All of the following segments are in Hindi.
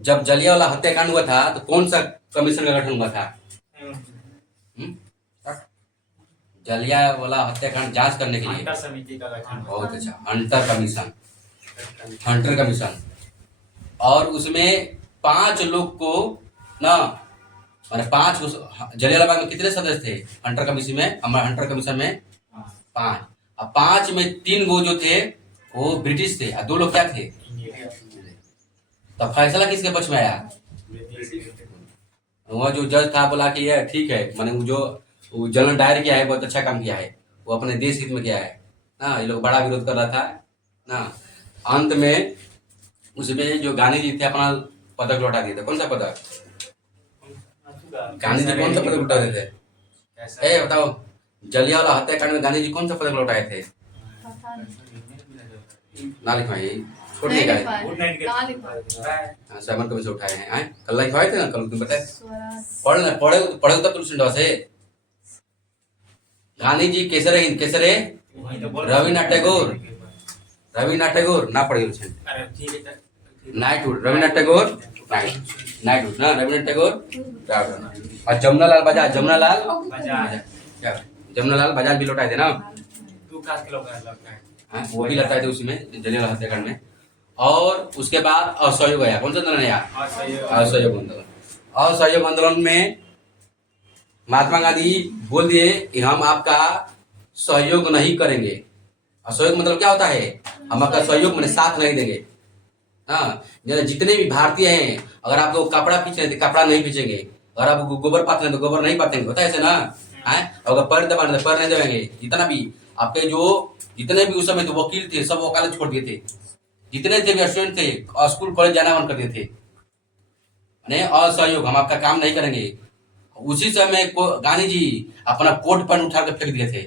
जब जलियांवाला हत्याकांड हुआ था तो कौन सा कमीशन का गठन हुआ था? जलियांवाला हत्याकांड जांच करने के लिए हंटर समिति का गठन। बहुत अच्छा, हंटर कमीशन, हंटर कमीशन। और उसमें 5 लोग को ना, माने 5 जलियांवाला बाग में कितने सदस्य थे हंटर कमीशन में? हमारे हंटर कमीशन में 5। अब 5 में 3 गो जो थे वो ब्रिटिश थे और 2 लोग क्या थे? तब फैसला किसके पक्ष में आया? वह जो जज था बोला कि ये ठीक है, माने वो जनरल डायर किया है, बहुत अच्छा काम किया है, वो अपने देश हित में किया है ना। ये लोग बड़ा विरोध कर रहा था ना। अंत में उसमें जो गांधी जी थे अपना पदक लौटा दिए थे। कौन सा पदक? गांधी जी कौन सा पदक लौटा दिए थे? ए बताओ, जलियांवाला हत्याकांड में गांधी जी कौन सा पदक लौटाए थे? ना लिखवाइए, छोड़ दिए सेवन कभी से उठाए हैं। कल लिखवाए थे ना, कल तुम बताए पढ़े तब तुम सुन से। गांधी जी केसरे हिंद, केसरे रविन्द्रनाथ टैगोर, रविन्द्रनाथ टैगोर ना पढ़े नाइटहुड, रविन्द्रनाथ टैगोर नाइटहुड ना, रविन्द्रनाथ टैगोर। और जमुनालाल बजाज, जमुनालाल बजाज भी लौटाए थे ना, वो भी लौटाए थे उसी में, जलियांवाला हत्याकांड में। और उसके बाद असहयोग आया। कौन सा आंदोलन आया? असहयोग आंदोलन। असहयोग आंदोलन में महात्मा गांधी बोल दिए कि हम आपका सहयोग नहीं करेंगे। असहयोग मतलब क्या होता है? हम आपका सहयोग मैंने साथ नहीं देंगे। हाँ, जितने भी भारतीय हैं, अगर आप लोग कपड़ा पीछ रहे थे कपड़ा नहीं पीछेंगे, अगर आप गोबर पाते हैं तो गोबर नहीं पातेंगे, होता है ऐसे ना। अगर पैर दबाने तो पैर नहीं दबाएंगे। जितना भी आपके जो जितने भी उस समय तो वकील थे सब वकालत छोड़ दिए थे। जितने थे भी स्टूडेंट थे स्कूल कॉलेज जाना बंद कर दिए थे। असहयोग, हम आपका काम नहीं करेंगे। उसी समय गांधी जी अपना कोट पैंट उठा कर फेंक दिए थे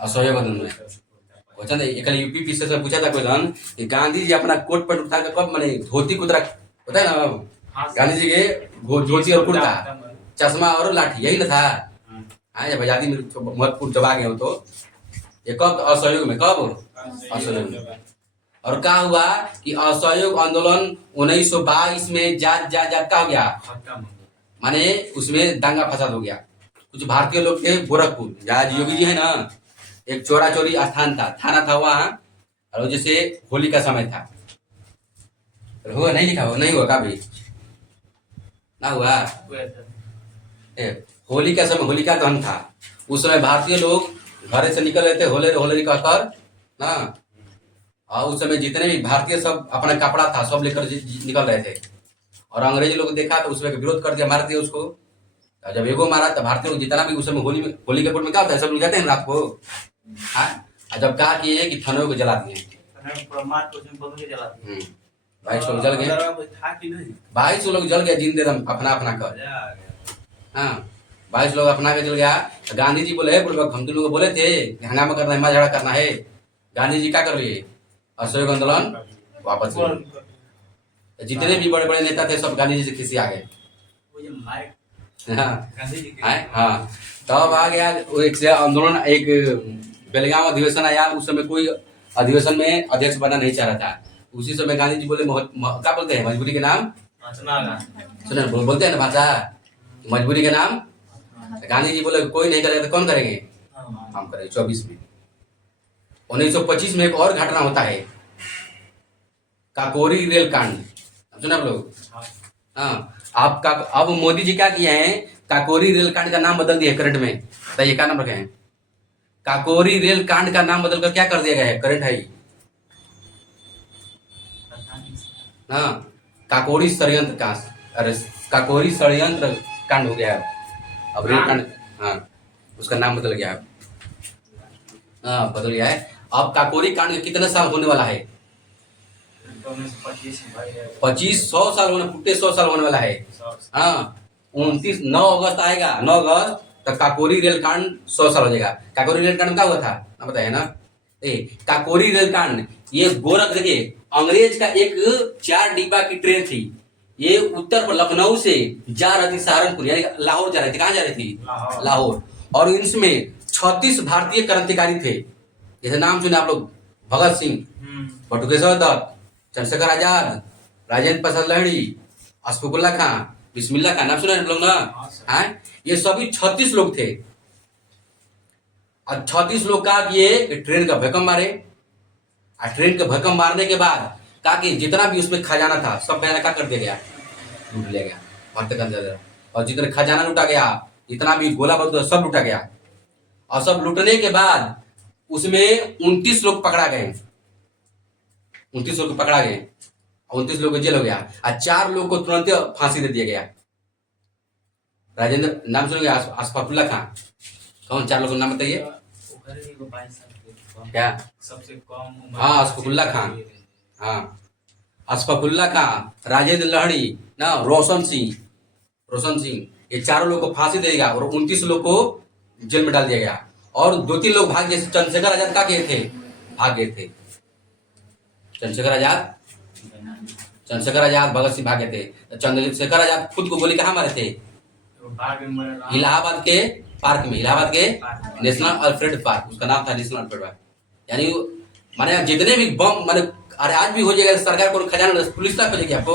असहयोग आंदोलन में। क्वेश्चन एक यूपी पीछे से पूछा था क्वेश्चन कि गांधी जी अपना कोट पैंट उठा कर कब माने धोती कुतरा होता है ना, गांधी जी के धोती और कुर्ता, चश्मा और लाठी, यही ना था। जब आजादी में महत्वपूर्ण जब आ गए हो तो ये कब? असहयोग में। कब? असहयोग में। और क्या हुआ कि असहयोग आंदोलन 1922 में जात का हो गया, माने उसमें दंगा फसाद हो गया। कुछ भारतीय लोग थे गोरखपुर, जहाँ योगी जी है ना, एक चोरा चोरी स्थान था, थाना था वहाँ, और जैसे होली का समय था। हुआ नहीं लिखा, नहीं हुआ कभी ना हुआ। होली का समय, होलिका दहन था। उस समय भारतीय लोग घर से निकल रहे थे होले होले कहकर ना, और उस समय जितने भी भारतीय सब अपना कपड़ा था सब लेकर निकल रहे थे। और अंग्रेजी लोग देखा तो उसमें विरोध कर दिया, मार दिया उसको। जब एगो मारा तो भारतीय लोग जितना भी उस समय होली के कोट में क्या होता है, सब लोग जाते हैं रात को। जब कहा कि थानों को जला दिए, 22 लोग जल गए, 22 लोग जल गया जिंदे दम अपना अपना कर। हाँ, 22 लोग अपना के जल गया। गांधी जी बोले पूर्वक, हम लोग बोले थे हंगामा करना है, झगड़ा करना है। गांधी जी क्या कर लिए? असहयोग आंदोलन वापस लिए। जितने भी बड़े बड़े नेता थे सब गांधी जी से खिसी आ गए। हाँ, तब आ गया एक आंदोलन, एक बेलगाम अधिवेशन आया। उस समय कोई अधिवेशन में अध्यक्ष बनना नहीं चाह रहा था। उसी समय गांधी जी बोले, क्या बोलते हैं, मजबूरी के नाम सुना बोलते हैं ना भाषा, मजबूरी के नाम। गांधी जी बोले कोई नहीं करेगा तो कौन करेंगे, हम करेंगे। 24 में 1925 में एक और घटना होता है, काकोरी रेल कांड, सुना आप लोग? हाँ, आपका अब मोदी जी क्या किए हैं, काकोरी रेल कांड का नाम बदल दिया है करंट में। बताइए क्या नाम रखे हैं? काकोरी रेल कांड का नाम बदलकर क्या कर दिया गया है, करंट है। हाँ, काकोरी षड्यंत्र का, अरे काकोरी षड्यंत्र कांड हो गया है अब रेल कांड। हाँ, उसका नाम बदल गया है। हाँ, बदल गया है। अब काकोरी कांड में कितने साल होने वाला है? 2500 साल होने, पुट्टे 100 साल होने वाला है। हाँ, 9 अगस्त आएगा, 9 अगस्त तक काकोरी रेल कांड 100 साल हो जाएगा। काकोरी रेल कांड में क्या हुआ था ना, बताइए ना। काकोरी रेल कांड, ये गोरख, देखिए अंग्रेज का एक 4 डिब्बा की ट्रेन थी। ये उत्तर पर लखनऊ से जा रही थी सहारनपुर, यानी लाहौर जा रही थी। कहाँ जा रही थी? लाहौर। और इसमें 36 भारतीय क्रांतिकारी थे। जैसे नाम सुने आप लोग, भगत सिंह, बटुकेश्वर दत्त, चंद्रशेखर आजाद, राजेंद्र प्रसाद लहड़ी, अशफाकुल्ला खां, बिस्मिल्ला खान, नाम सुना है लोग ना? हैं, ये सभी 36 लोग थे। और 36 लोग कहा कि ये ट्रेन का भक्कम मारे, और ट्रेन का भक्कम मारने के बाद कहा कि जितना भी उसमें खजाना था सब मैंने क्या कर दिया गया, लूट लिया गया, भक्त कर दिया गया। और जितना खजाना लूटा गया, जितना भी गोला बारूद सब लूटा गया। और सब लूटने के बाद उसमें 29 लोग पकड़ा गए, 29 लोग पकड़ा गए, 29 लोग को जेल हो गया, और 4 लोग को तुरंत फांसी दे दिया गया। राजेंद्र नाम सुनेंगे, अशफाकुल्ला खां, कौन 4 लोगों का नाम बताइए क्या? सबसे कम हाँ, अशफाकुल्ला खां, हाँ अशफाकुल्ला खां, राजेंद्र लहड़ी ना, रोशन सिंह, ये 4 लोग को फांसी दे दिया और 29 लोग को जेल में डाल दिया गया। और 2-3 लोग भाग, जैसे चंद्रशेखर आजाद का गए थे, भाग गए थे। चंद्रशेखर आजाद भगत सिंह भागे थे। चंद्रशेखर आजाद खुद को गोली कहाँ मारे थे? इलाहाबाद के पार्क में, इलाहाबाद के नेशनल अल्फ्रेड पार्क, उसका नाम था नेशनल अल्फ्रेड पार्क। यानी माने जितने भी बम, माने अरे आज भी हो जाएगा सरकार को खजाना, पुलिस तक खोजेगी आपको।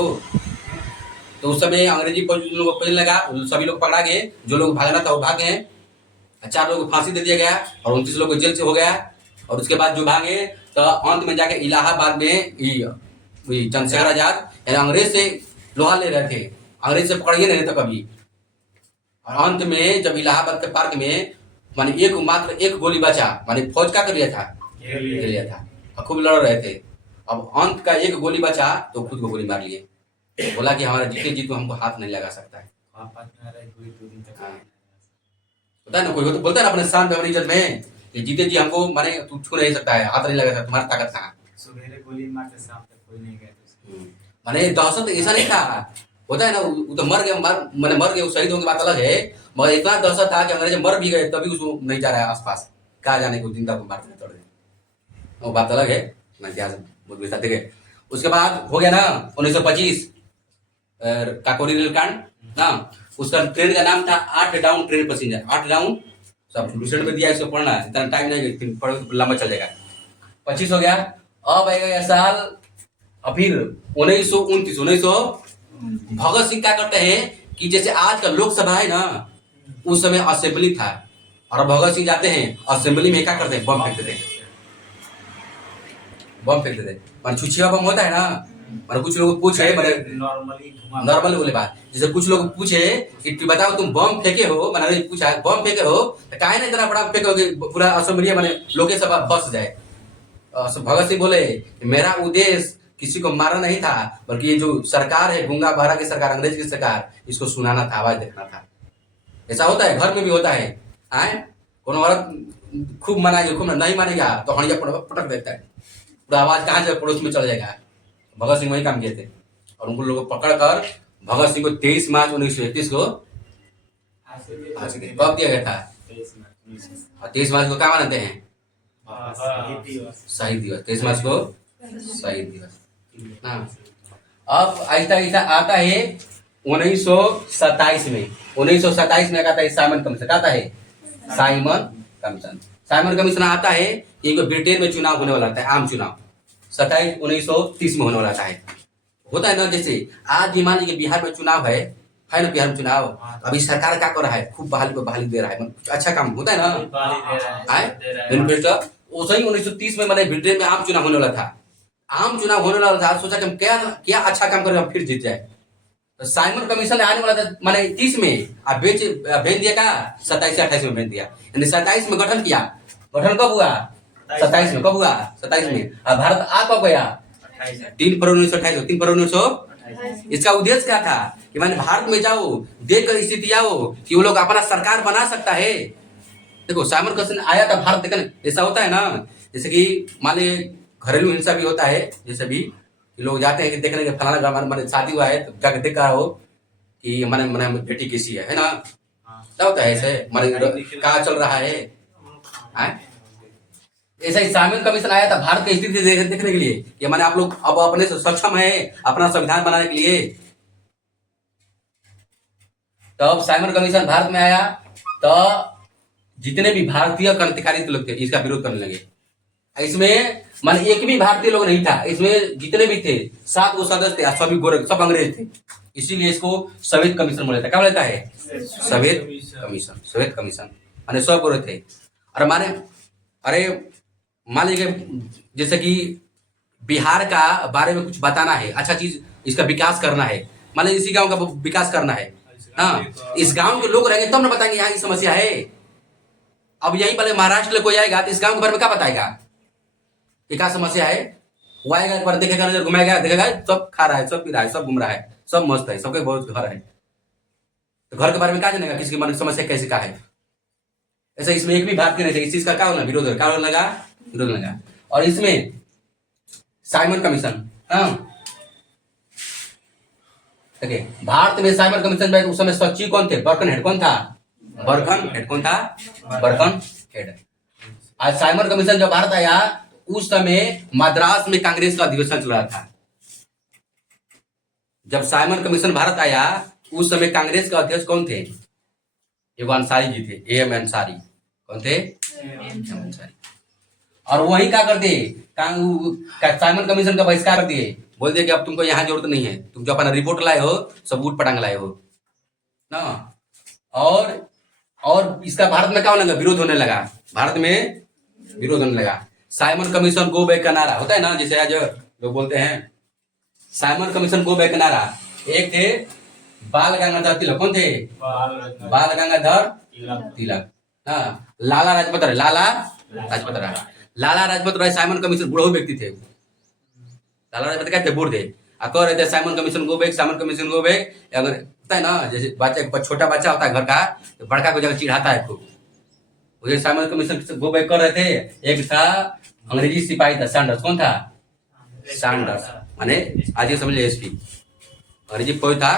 तो उस समय अंग्रेजी लोगों को खोजने लगा, सभी लोग पकड़ा गए, जो लोग भागना था वो भाग गए। 4 लोगों को फांसी दे दिया गया और 29 लोग को जेल से हो गया। और उसके बाद जो भागे तो अंत में जाके इलाहाबाद में चंद्रशेखर आजाद यानी अंग्रेज से लोहा ले रहे थे, अंग्रेज से पकड़िए नहीं था कभी। और अंत में जब इलाहाबाद के पार्क में माने मात्र एक गोली बचा, माने फौज क्या कर लिया था, घेर लिया था और खूब लड़ रहे थे। अब अंत का एक गोली बचा तो खुद को गोली मार लिए, बोला कि हमारा जीते जी तो हमको हाथ नहीं लगा सकता है। पता है ना, कोई तो बोलता है ना अपने शांत इज्जत में कि जीते जी हमको माने तू छू नहीं सकता है, हाथ नहीं लगा सकता, तुम्हारा ताकत कहाँ। सुबह गोली मारते शाम तक कोई नहीं गया। माने दहशत ऐसा नहीं था, होता है ना, वो तो मर गए, मर गए, शहीद होने की बात अलग है, मगर इतना दहशत था कि अंग्रेज मर भी गए तभी उसको नहीं जा रहा है आसपास, कहा जाने को जिंदा को मारते तोड़, वो बात अलग है। मैं इतिहास बहुत विस्तार देखे। उसके बाद हो गया ना 1925 काकोरी रेलकांड ना, उसका ट्रेन का नाम था 8 डाउन ट्रेन पैसेंजर, 8 डाउन, सब दूसरे में दिया, इसको पढ़ना है, इतना टाइम नहीं पढ़ो तो लंबा चल जाएगा। 25 हो गया। अब आएगा यह साल, और फिर 1929 भगत सिंह क्या करते हैं कि जैसे आज का लोकसभा है ना, उस समय असेंबली था, और भगत सिंह जाते हैं असेंबली में क्या करते हैं, बम फेंकते थे, बम फेंकते थे। मान छुछिया बम होता है ना, मान कुछ लोग पूछे, नॉर्मली बोले बात, जैसे कुछ लोग पूछे कि बताओ तुम बम फेंके हो, मैंने पूछा बम फेंके हो तो काहे ना इतना बड़ा फेंकोगे पूरा असेंबली माने लोकसभा बस जाए। भगत सिंह बोले मेरा उद्देश्य किसी को मारना नहीं था, बल्कि ये जो सरकार है, गूंगा बहरा की सरकार, अंग्रेज की सरकार, इसको सुनाना था, आवाज देखना था। ऐसा होता है, घर में भी होता है, आए कोनो औरत खूब मनाएगी, खूब नहीं मानेगा तो हड़िया पटक देता है, पूरा आवाज कहाँ से पड़ोस में चल जाएगा। भगत सिंह वही काम किए थे, और उनको लोग पकड़ कर भगत सिंह को 23 मार्च 1931 को कब दिया गया था, 23 मार्च को क्या मानते हैं, शहीद दिवस, 23 मार्च को शहीद दिवस। अब ऐसा ऐसा आता है 1927 में, 1927 में आता है साइमन कमीशन, आता है साइमन कमीशन। साइमन कमीशन आता है कि ब्रिटेन में चुनाव होने वाला था, आम चुनाव 1930 में होने वाला था। होता है ना, जैसे आज भी मान लीजिए बिहार में चुनाव है ना, बिहार में चुनाव, अभी सरकार क्या कर रहा है, खूब बहाली पे बहाली दे रहा है, अच्छा काम होता है ना, इन्वेस्टर। वैसे ही 1930 में मैंने ब्रिटेन में आम चुनाव होने वाला था, आम चुनाव होने वाला था, सोचा कि हम क्या अच्छा काम करें, हम फिर जीत जाए। तो साइमन कमीशन आने वाला था मैंने 30 में, अब भेज दिया का 27-28 में भेज दिया, यानी 27 में गठन किया। गठन कब हुआ, 27 में, कब हुआ 27 में। अब भारत आ कब गया, 3 फरवरी 1928, 3 फरवरी 1928। इसका उद्देश्य क्या था कि मैंने भारत में जाओ, देख कर स्थिति आओ कि वो लोग अपना सरकार बना सकता है। देखो साइमन कमीशन आया था भारत, देखा ऐसा होता है ना, जैसे कि मान लीजिए घरेलू हिंसा भी होता है, जैसे भी लोग जाते हैं कि देखने के फलाना मैंने शादी हुआ है तो जाकर देख रहा हो कि मैंने मैंने बेटी कैसी है ना, क्या होता है ऐसे, मैंने कहाँ चल रहा है। ऐसा ही साइमन कमीशन आया था भारत की स्थिति देखने के लिए कि मैंने आप लोग अब अपने से सक्षम है अपना संविधान बनाने के लिए। तब साइमन कमीशन भारत में आया तो जितने भी भारतीय क्रांतिकारी लोग थे इसका विरोध करने लगे, इसमें मान एक भी भारतीय लोग नहीं था इसमें, जितने भी थे 7 वो सदस्य थे, सभी गोरे सब अंग्रेज थे, इसीलिए इसको सवेत कमीशन बोला था। क्या बोलता है? सवेत कमीशन। सवेत कमीशन माने सब गोरे थे। और माने अरे मान लीजिए जैसे कि बिहार का बारे में कुछ बताना है, अच्छा चीज इसका विकास करना है, मान लीजिए इसी गांव का विकास करना है, हाँ, इस गांव के लोग रहेंगे तब ना बताएंगे यहाँ की समस्या है। अब यहीं पहले महाराष्ट्र कोई आएगा तो इस गांव के बारे में क्या बताएगा कि क्या समस्या है? वो आएगा एक बार देखेगा, नजर घुमाएगा, देखेगा सब खा रहा है, सब पी रहा है, सब घूम रहा है, सब मस्त है, सबके बहुत घर है, तो घर के बारे में क्या जानेगा किसी की मन समस्या कैसे का है? ऐसा इसमें एक भी भारतीय नहीं थे, इस चीज का क्या होना विरोध, क्या होने लगा? विरोध लगा। और इसमें साइमन कमीशन, हाँ देखिए भारत में साइमन कमीशन में उस समय सचिव कौन थे? बर्कन हेड कौन था? बर्कन हेड कौन था? Birken head. आज साइमन कमीशन जब भारत आया उस समय मद्रास में कांग्रेस का अधिवेशन चल रहा था। जब साइमन कमीशन भारत आया उस समय कांग्रेस का अध्यक्ष कौन थे? एगो अंसारी जी थे, एम अंसारी। कौन थे? अंसारी। और वही क्या कर दिए, साइमन कमीशन का बहिष्कार कर दिए, बोल दिए कि अब तुमको यहाँ जरूरत नहीं है, तुम जो अपना रिपोर्ट लाए हो सब उठ पटांग लाए हो ना। और इसका भारत में क्या होने लगा? विरोध होने लगा, भारत में विरोध होने लगा। साइमन कमीशन गो बैक का नारा होता है ना, जैसे आज लोग बोलते हैं साइमन कमीशन गो बैक का नारा। एक थे बाल गंगाधर तिलक, कौन थे? बाल गंगाधर तिलक, हाँ, लाला लाजपत राय, लाला लाजपत राय। लाला लाजपत राय साइमन कमीशन बूढ़े व्यक्ति थे, लाला लाजपत क्या थे? बूढ़े थे। कह रहे थे Simon commission go back, Simon commission go back. अगर होता है ना जैसे बच्चा, छोटा बच्चा होता है घर का, तो बड़का को जगह चिढ़ाता है खूब, मुझे साइमन कमीशन गो बैक कर रहे थे। एक था अंग्रेजी सिपाही था, सैंडर्स। कौन था? सैंडर्स, माने आज ये समझ लीजिए एसपी, अंग्रेजी फौज था।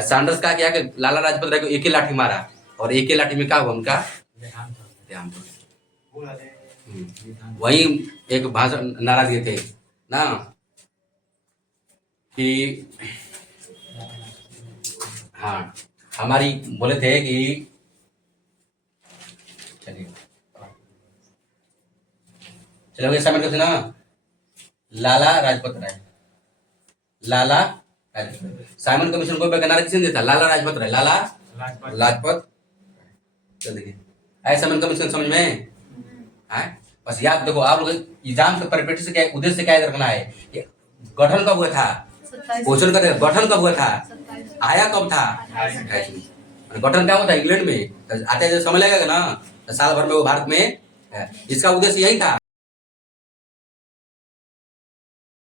सैंडर्स का क्या कि लाला लाजपत राय को एक ही लाठी मारा और एक ही लाठी में क्या हुआ उनका देहांत हो गया। वही एक भाषण नारा दिए थे ना कि हाँ हमारी बोले थे कि चलिए साइमन कमीशन ना लाला लाजपत राय, लाला साइमन कमीशन को नारा किसने दिया था? लाला लाजपत राय, लाला लाजपत। चल देखिए आए साइमन कमीशन समझ में आए? बस याद देखो आप लोग एग्जाम के परिप्रेक्ष्य से क्या उद्देश्य से क्या याद रखना है कि गठन कब हुआ था, क्वेश्चन कर गठन कब हुआ था, आया कब था, गठन क्या हुआ था इंग्लैंड में, आते जब समय लगेगा ना साल भर में वो भारत में, इसका उद्देश्य यही था।